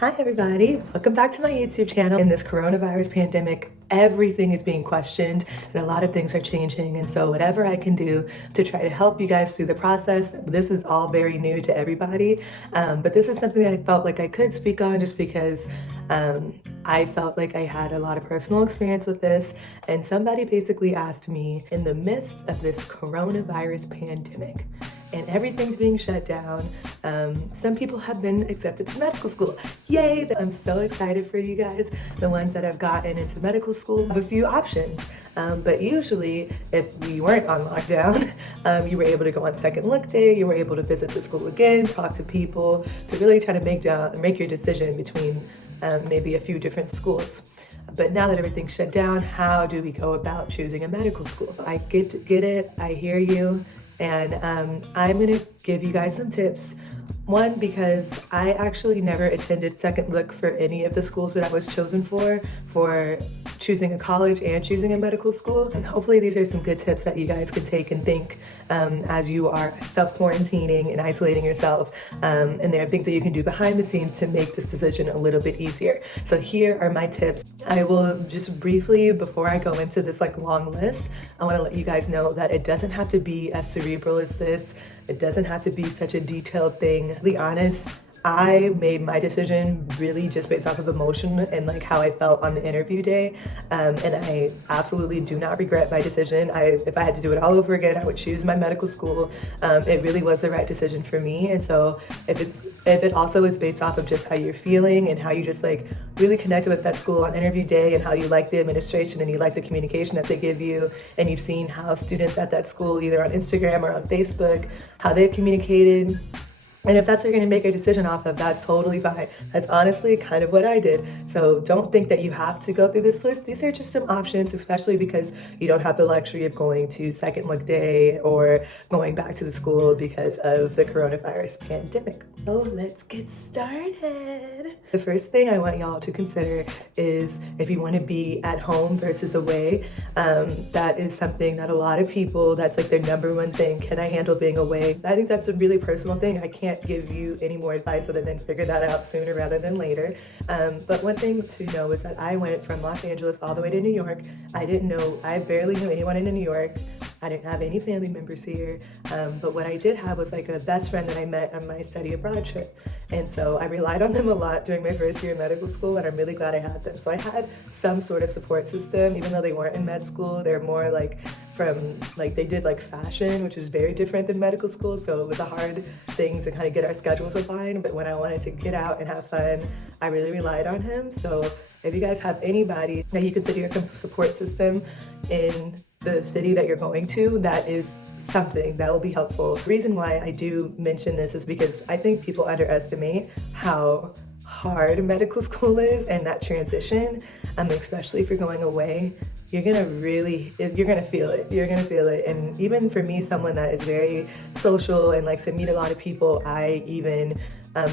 Hi everybody, welcome back to my YouTube channel. In this coronavirus pandemic, everything is being questioned and a lot of things are changing, and so whatever I can do to try to help you guys through the process. This is all very new to everybody, but this is something that I felt like I could speak on just because I felt like I had a lot of personal experience with this, and somebody basically asked me, in the midst of this coronavirus pandemic and everything's being shut down, some people have been accepted to medical school. Yay! I'm so excited for you guys. The ones that have gotten into medical school have a few options. But usually, if we weren't on lockdown, you were able to go on second look day, you were able to visit the school again, talk to people, to really try to make your decision between maybe a few different schools. But now that everything's shut down, how do we go about choosing a medical school? I get it, I hear you. And I'm gonna give you guys some tips. One, because I actually never attended second look for any of the schools that I was chosen for choosing a college and choosing a medical school. And hopefully these are some good tips that you guys can take and think as you are self-quarantining and isolating yourself. And there are things that you can do behind the scenes to make this decision a little bit easier. So here are my tips. I will just briefly, before I go into this long list, I wanna let you guys know that it doesn't have to be as cerebral as this. It doesn't have to be such a detailed thing. To be honest, I made my decision really just based off of emotion and how I felt on the interview day. And I absolutely do not regret my decision. If I had to do it all over again, I would choose my medical school. It really was the right decision for me. And so if it also is based off of just how you're feeling and how you just really connected with that school on interview day and how you like the administration and you like the communication that they give you, and you've seen how students at that school, either on Instagram or on Facebook, how they've communicated, and if that's what you're gonna make a decision off of, that's totally fine. That's honestly kind of what I did. So don't think that you have to go through this list. These are just some options, especially because you don't have the luxury of going to second look day or going back to the school because of the coronavirus pandemic. So let's get started. The first thing I want y'all to consider is if you wanna be at home versus away. That is something that a lot of people, that's their number one thing. Can I handle being away? I think that's a really personal thing. I can't give you any more advice other than figure that out sooner rather than later. But one thing to know is that I went from Los Angeles all the way to New York. I barely knew anyone in New York. I didn't have any family members here. But what I did have was a best friend that I met on my study abroad trip. And so I relied on them a lot during my first year of medical school, and I'm really glad I had them. So I had some sort of support system, even though they weren't in med school. They're more they did fashion, which is very different than medical school. So it was a hard thing to kind of get our schedules aligned. But when I wanted to get out and have fun, I really relied on him. So if you guys have anybody that you consider your support system in the city that you're going to, that is something that will be helpful. The reason why I do mention this is because I think people underestimate how hard medical school is and that transition, especially if you're going away. You're gonna feel it. You're gonna feel it. And even for me, someone that is very social and likes to meet a lot of people, I even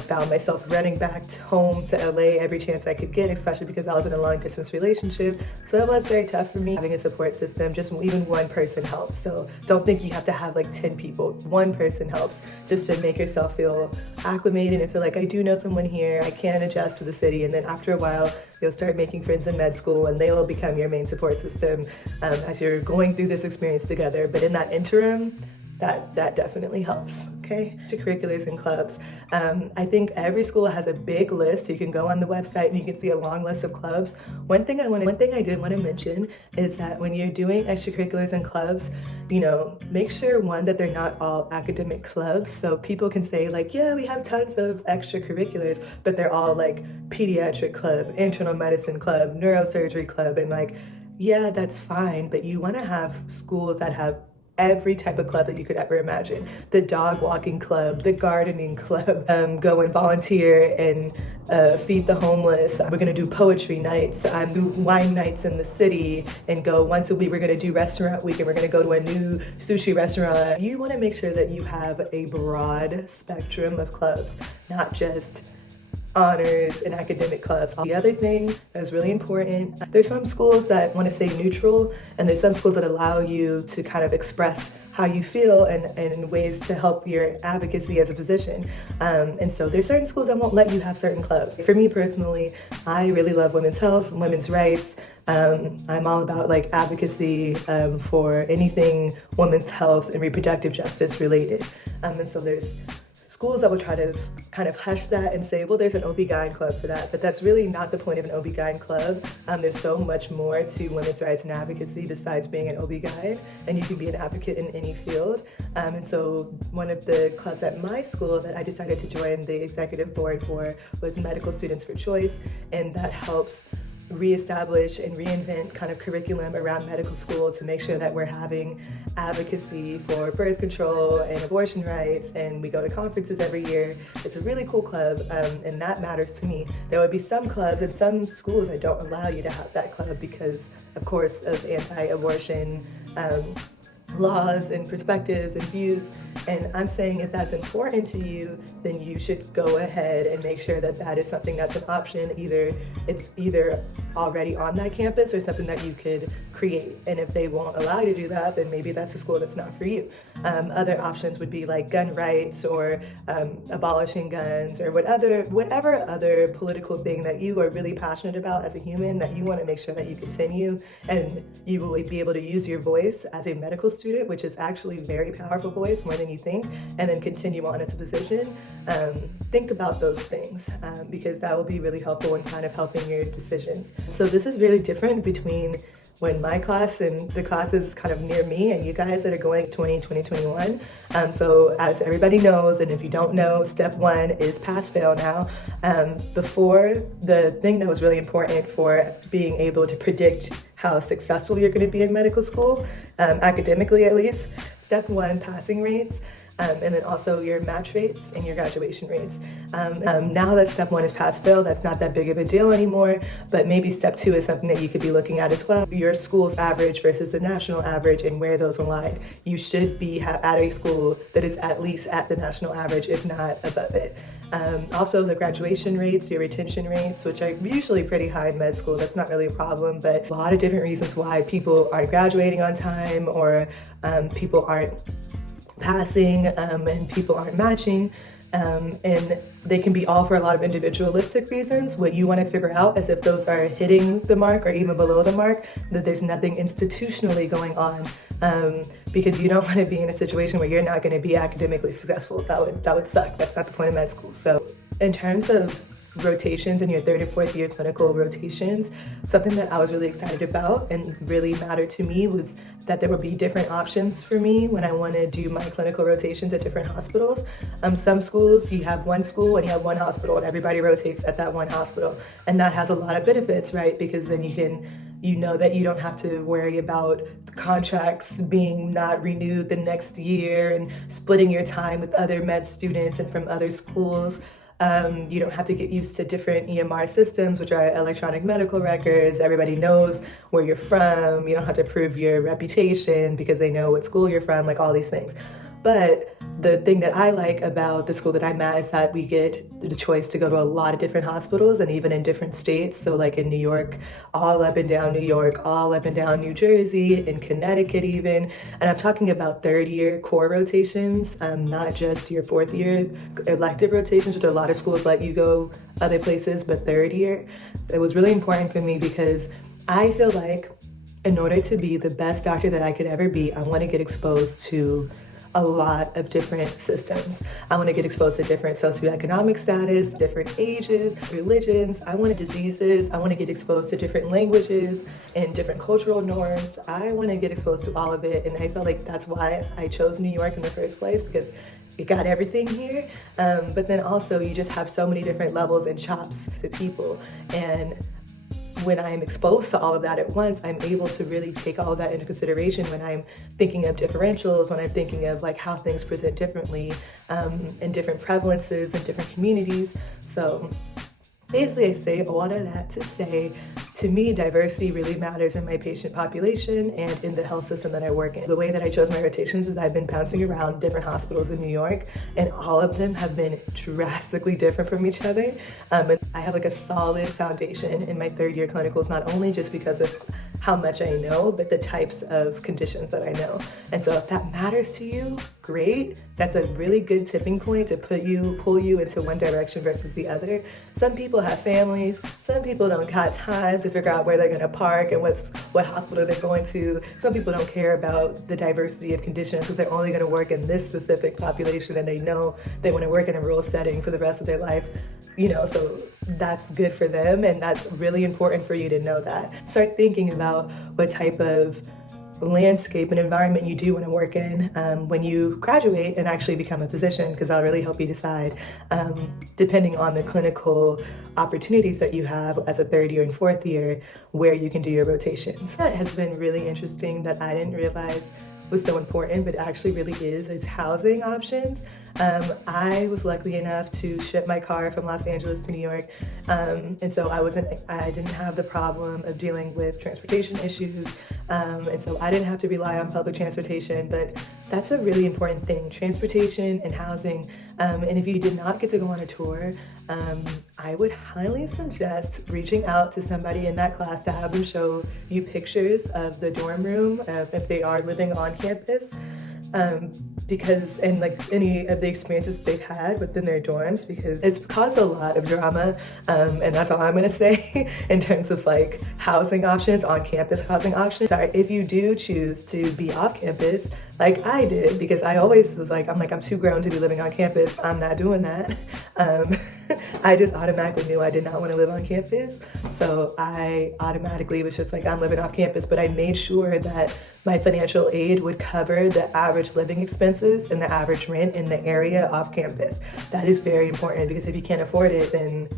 found myself running back home to LA every chance I could get, especially because I was in a long distance relationship. So it was very tough for me. Having a support system, just even one person helps. So don't think you have to have 10 people. One person helps just to make yourself feel acclimated and feel like I do know someone here, I can adjust to the city. And then after a while, you'll start making friends in med school and they will become your main support system as you're going through this experience together. But in that interim, that definitely helps, okay? Extracurriculars and clubs. I think every school has a big list. You can go on the website and you can see a long list of clubs. One thing I did want to mention is that when you're doing extracurriculars and clubs, make sure, one, that they're not all academic clubs. So people can say yeah, we have tons of extracurriculars, but they're all pediatric club, internal medicine club, neurosurgery club, and yeah, that's fine, but you want to have schools that have every type of club that you could ever imagine. The dog walking club, the gardening club, go and volunteer and feed the homeless. We're gonna do poetry nights, do wine nights in the city, and go once a week. We're gonna do restaurant week, and we're gonna go to a new sushi restaurant. You wanna make sure that you have a broad spectrum of clubs, not just honors and academic clubs. The other thing that's really important, there's some schools that want to say neutral, and there's some schools that allow you to kind of express how you feel and ways to help your advocacy as a physician. And so there's certain schools that won't let you have certain clubs. For me personally, I really love women's health, women's rights. I'm all about like advocacy for anything women's health and reproductive justice related. And so there's schools that will try to kind of hush that and say, well, there's an OB-GYN club for that, but that's really not the point of an OB-GYN club. There's so much more to women's rights and advocacy besides being an OB-GYN, and you can be an advocate in any field. And so one of the clubs at my school that I decided to join the executive board for was Medical Students for Choice, and that helps reestablish and reinvent kind of curriculum around medical school to make sure that we're having advocacy for birth control and abortion rights, and we go to conferences every year. It's a really cool club, and that matters to me. There would be some clubs and some schools that don't allow you to have that club because, of course, of anti-abortion laws and perspectives and views. And I'm saying if that's important to you, then you should go ahead and make sure that that is something that's an option. It's either already on that campus or something that you could create. And if they won't allow you to do that, then maybe that's a school that's not for you. Other options would be like gun rights or abolishing guns or whatever other political thing that you are really passionate about as a human, that you want to make sure that you continue and you will be able to use your voice as a medical student, which is actually a very powerful voice, more than you think, and then continue on as a physician. Think about those things because that will be really helpful in kind of helping your decisions. So this is really different between when my class and the classes kind of near me and you guys that are going 2021. So as everybody knows, and if you don't know, step 1 is pass fail now. Before, the thing that was really important for being able to predict how successful you're going to be in medical school, academically at least, step 1, passing rates. And then also your match rates and your graduation rates. Now that step 1 is pass fail, that's not that big of a deal anymore, but maybe step 2 is something that you could be looking at as well. Your school's average versus the national average and where those align. You should be at a school that is at least at the national average, if not above it. Also the graduation rates, your retention rates, which are usually pretty high in med school. That's not really a problem, but a lot of different reasons why people aren't graduating on time or people aren't passing and people aren't matching, and they can be all for a lot of individualistic reasons. What you want to figure out is if those are hitting the mark or even below the mark, that there's nothing institutionally going on, because you don't want to be in a situation where you're not going to be academically successful. That would suck. That's not the point of med school. So in terms of rotations in your 3rd and 4th year clinical rotations, something that I was really excited about and really mattered to me was that there would be different options for me when I want to do my clinical rotations at different hospitals. Some schools, you have one school and you have one hospital and everybody rotates at that one hospital. And that has a lot of benefits, right? Because then you know that you don't have to worry about contracts being not renewed the next year and splitting your time with other med students and from other schools. You don't have to get used to different EMR systems, which are electronic medical records. Everybody knows where you're from. You don't have to prove your reputation because they know what school you're from, like all these things. But the thing that I like about the school that I'm at is that we get the choice to go to a lot of different hospitals and even in different states. So like in New York, all up and down New York, all up and down New Jersey, in Connecticut even. And I'm talking about 3rd year core rotations, not just your 4th year elective rotations, which a lot of schools let you go other places, but 3rd year. It was really important for me because I feel like in order to be the best doctor that I could ever be, I want to get exposed to a lot of different systems. I want to get exposed to different socioeconomic status, different ages, religions. I want diseases. I want to get exposed to different languages and different cultural norms. I want to get exposed to all of it. And I felt like that's why I chose New York in the first place, because it got everything here. But then also you just have so many different levels and chops to people. And when I'm exposed to all of that at once, I'm able to really take all of that into consideration when I'm thinking of differentials, when I'm thinking of like how things present differently and different prevalences in different communities. So basically I say all of that to say, to me, diversity really matters in my patient population and in the health system that I work in. The way that I chose my rotations is I've been bouncing around different hospitals in New York, and all of them have been drastically different from each other. And I have like a solid foundation in my 3rd year clinicals, not only just because of how much I know, but the types of conditions that I know. And so if that matters to you, great. That's a really good tipping point to pull you into one direction versus the other. Some people have families. Some people don't got time to figure out where they're gonna park and what hospital they're going to. Some people don't care about the diversity of conditions because they're only gonna work in this specific population and they know they wanna work in a rural setting for the rest of their life. So that's good for them, and that's really important for you to know that. Start thinking about what type of landscape and environment you do want to work in when you graduate and actually become a physician, because that'll really help you decide, depending on the clinical opportunities that you have as a third year and fourth year, where you can do your rotations. That has been really interesting that I didn't realize was so important, but actually really is housing options. I was lucky enough to ship my car from Los Angeles to New York, and so I didn't have the problem of dealing with transportation issues, and so I didn't have to rely on public transportation, but that's a really important thing, transportation and housing. And if you did not get to go on a tour, I would highly suggest reaching out to somebody in that class to have them show you pictures of the dorm room if they are living on campus. Because like any of the experiences they've had within their dorms, because it's caused a lot of drama, and that's all I'm gonna say in terms of like housing options, on campus housing options. Sorry, if you do choose to be off campus, like I did, because I always was like, I'm too grown to be living on campus, I'm not doing that. I just automatically knew I did not want to live on campus, so I automatically was just like, I'm living off campus, but I made sure that my financial aid would cover the average living expenses and the average rent in the area off campus. That is very important, because if you can't afford it, then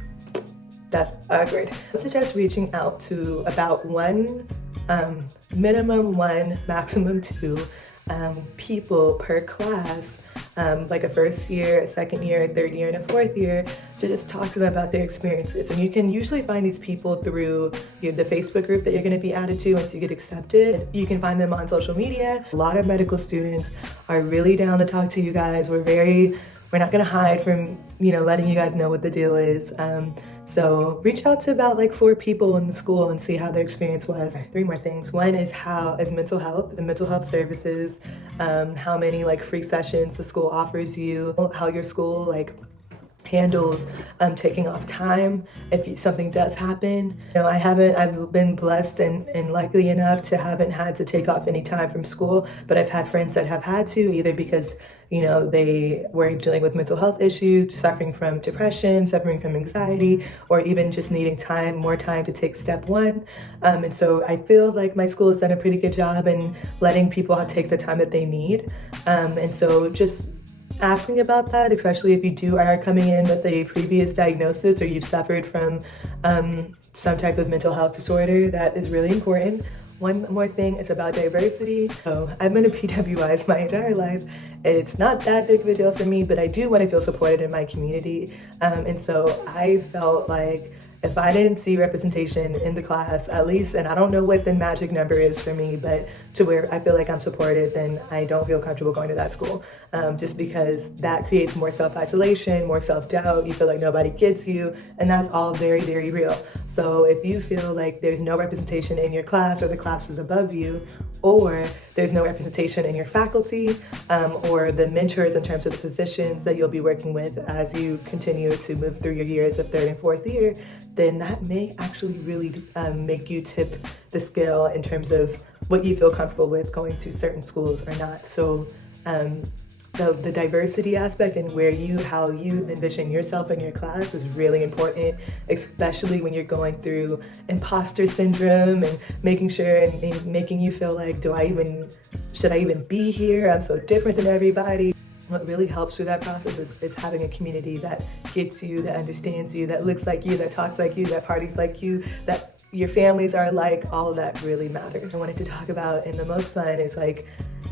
that's awkward. I suggest reaching out to about minimum one, maximum two people per class, like a first year, a second year, a third year, and a fourth year, to just talk to them about their experiences. And you can usually find these people through the Facebook group that you're going to be added to once you get accepted. You can find them on social media. A lot of medical students are really down to talk to you guys. We're not going to hide from, letting you guys know what the deal is. So reach out to about like 4 people in the school and see how their experience was. 3 more things. One is mental health and mental health services, how many like free sessions the school offers you, how your school handles taking off time if something does happen. I've been blessed and lucky enough to haven't had to take off any time from school, but I've had friends that have had to, either because they were dealing with mental health issues, suffering from depression, suffering from anxiety, or even just needing more time to take step 1. And so I feel like my school has done a pretty good job in letting people take the time that they need. And so just asking about that, especially if you are coming in with a previous diagnosis or you've suffered from some type of mental health disorder, that is really important. One more thing is about diversity. So I've been a PWIs my entire life. It's not that big of a deal for me, but I do want to feel supported in my community. And so I felt like if I didn't see representation in the class, at least, and I don't know what the magic number is for me, but to where I feel like I'm supported, then I don't feel comfortable going to that school. Just because that creates more self-isolation, more self-doubt, you feel like nobody gets you, and that's all very, very real. So if you feel like there's no representation in your class, or the class is above you, or there's no representation in your faculty, or the mentors in terms of the positions that you'll be working with as you continue to move through your years of 3rd and 4th year, then that may actually really make you tip the scale in terms of what you feel comfortable with going to certain schools or not. So the diversity aspect and how you envision yourself in your class is really important, especially when you're going through imposter syndrome and making sure and making you feel like, should I even be here? I'm so different than everybody. What really helps through that process is having a community that gets you, that understands you, that looks like you, that talks like you, that parties like you, that your families are like. All of that really matters. I wanted to talk about, and the most fun is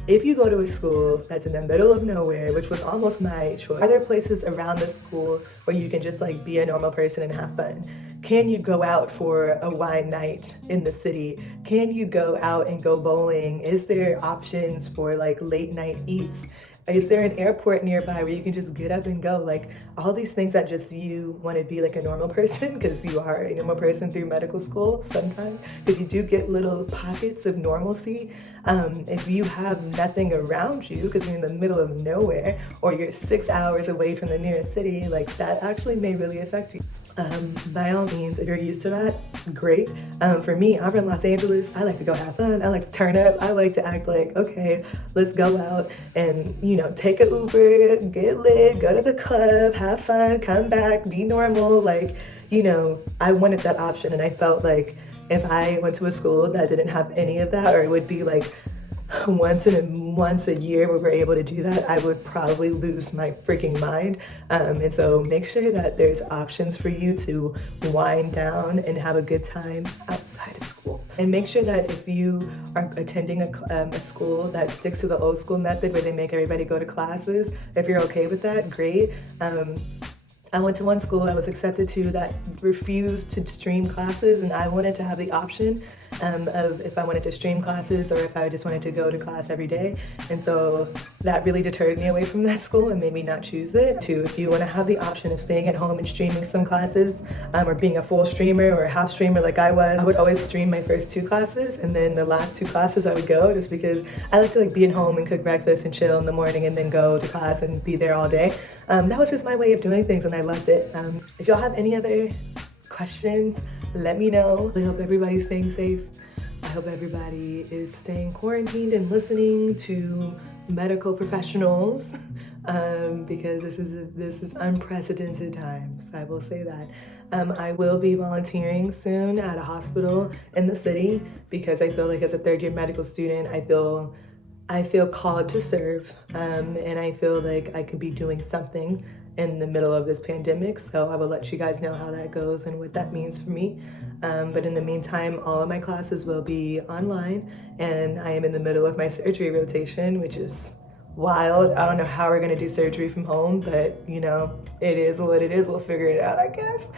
if you go to a school that's in the middle of nowhere, which was almost my choice, are there places around the school where you can just be a normal person and have fun? Can you go out for a wine night in the city? Can you go out and go bowling? Is there options for late night eats? Is there an airport nearby where you can just get up and go? Like all these things that just you want to be like a normal person, because you are a normal person through medical school sometimes, because you do get little pockets of normalcy. If you have nothing around you because you're in the middle of nowhere, or you're 6 hours away from the nearest city, like that actually may really affect you. By all means, if you're used to that, great. For me, I'm from Los Angeles. I like to go have fun. I like to turn up. I like to act like, okay, let's go out and, take an Uber, get lit, go to the club, have fun, come back, be normal. Like, I wanted that option, and I felt like if I went to a school that didn't have any of that, or it would be like once a year where we're able to do that, I would probably lose my freaking mind. And so make sure that there's options for you to wind down and have a good time outside of school. And make sure that if you are attending a school that sticks to the old school method where they make everybody go to classes, if you're okay with that, great. I went to one school I was accepted to that refused to stream classes, and I wanted to have the option of if I wanted to stream classes or if I just wanted to go to class every day. And so that really deterred me away from that school and made me not choose it. If you want to have the option of staying at home and streaming some classes, or being a full streamer or a half streamer like I was, I would always stream my first 2 classes, and then the last 2 classes I would go, just because I like to be at home and cook breakfast and chill in the morning and then go to class and be there all day. That was just my way of doing things, and I loved it. If y'all have any other questions, let me know. I hope everybody's staying safe. I hope everybody is staying quarantined and listening to medical professionals, because this is unprecedented times. I will say that. I will be volunteering soon at a hospital in the city, because I feel like as a third-year medical student, I feel called to serve, and I feel like I could be doing something in the middle of this pandemic. So I will let you guys know how that goes and what that means for me. But in the meantime, all of my classes will be online, and I am in the middle of my surgery rotation, which is wild. I don't know how we're gonna do surgery from home, but it is what it is. We'll figure it out, I guess.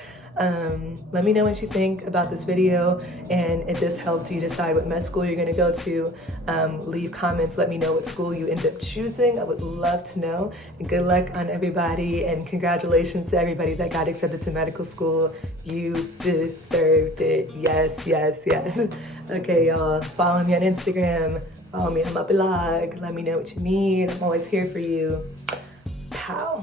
Let me know what you think about this video, and if this helped you decide what med school you're gonna go to. Leave comments, let me know what school you end up choosing. I would love to know. And good luck on everybody, and congratulations to everybody that got accepted to medical school. You deserved it. Yes, yes, yes. Okay, y'all, follow me on Instagram, follow me on my blog. Let me know what you need. I'm always here for you. Pow.